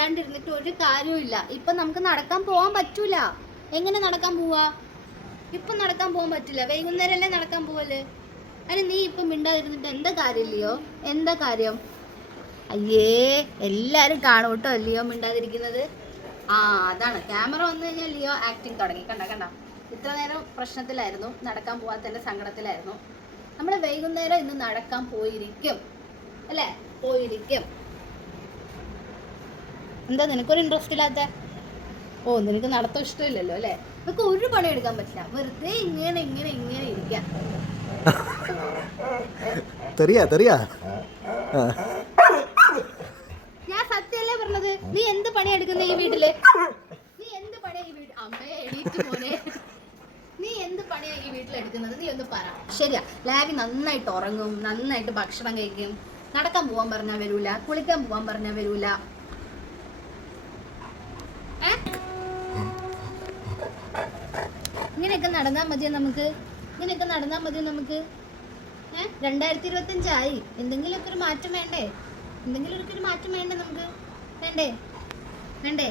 മിണ്ടാണ്ടിരുന്നിട്ട് ഒരു കാര്യമില്ല ഇപ്പൊ നമുക്ക് നടക്കാൻ പോവാൻ പറ്റൂല. എങ്ങനെ നടക്കാൻ പോവാ? ഇപ്പൊ നടക്കാൻ പോകാൻ പറ്റില്ല വൈകുന്നേരം അല്ലേ നടക്കാൻ പോവൽ? അല്ലെ നീ ഇപ്പൊ മിണ്ടാതിരുന്നിട്ട് എന്താ കാര്യമില്ലയോ? എന്താ കാര്യം? അയ്യേ എല്ലാരും കാണും കേട്ടോ ലിയോ മിണ്ടാതിരിക്കുന്നത്. ആ അതാണ്. ക്യാമറ വന്നു കഴിഞ്ഞാൽ ലിയോ ആക്ടിങ് തുടങ്ങി. കണ്ട കണ്ട? ഇത്ര നേരം പ്രശ്നത്തിലായിരുന്നു. നടക്കാൻ പോവാത്തതിന്റെ സങ്കടത്തിലായിരുന്നു. നമ്മൾ വൈകുന്നേരം ഇന്ന് നടക്കാൻ പോയിരിക്കും. അല്ലേ? പോയിരിക്കും. എന്താ നിനക്കൊരു ഇൻട്രസ്റ്റ് ഇല്ലാത്ത? ഓ നിനക്ക് നടത്തം ഇഷ്ടമില്ലല്ലോ അല്ലേ? നിനക്ക് ഒരു പണി എടുക്കാൻ പറ്റില്ല. വെറുതെ ഇങ്ങനെ ഇങ്ങനെ ഇങ്ങനെ ഇരിക്കാം. തെറിയാ തെറിയാ. ഞാൻ സത്യല്ലേ പറഞ്ഞത്? നീ എന്ത് പണി എടുക്കുന്ന ഈ വീട്ടിൽ? നീ എന്ത് പണിയാ ഈ വീട്ടിൽ അമ്മയെ എണീറ്റ് നീ എന്ത് പണിയാ ഈ വീട്ടിൽ എടുക്കുന്നത്? നീ ഒന്ന് പറ. ശരിയാ. ലാബി നന്നായിട്ട് ഉറങ്ങും നന്നായിട്ട് ഭക്ഷണം കഴിക്കും. നടക്കാൻ പോവാൻ പറഞ്ഞാൽ വരൂല കുളിക്കാൻ പോവാൻ പറഞ്ഞാൽ വരൂല. ഇങ്ങനെയൊക്കെ നടന്നാൽ മതിയോ നമുക്ക്? ഇങ്ങനെയൊക്കെ നടന്നാൽ മതിയോ നമുക്ക്? ഏഹ് രണ്ടായിരത്തി ഇരുപത്തഞ്ചായി എന്തെങ്കിലുമൊക്കെ ഒരു മാറ്റം വേണ്ടേ? എന്തെങ്കിലും ഒരു മാറ്റം വേണ്ടേ നമുക്ക്? വേണ്ടേ? വേണ്ടേ?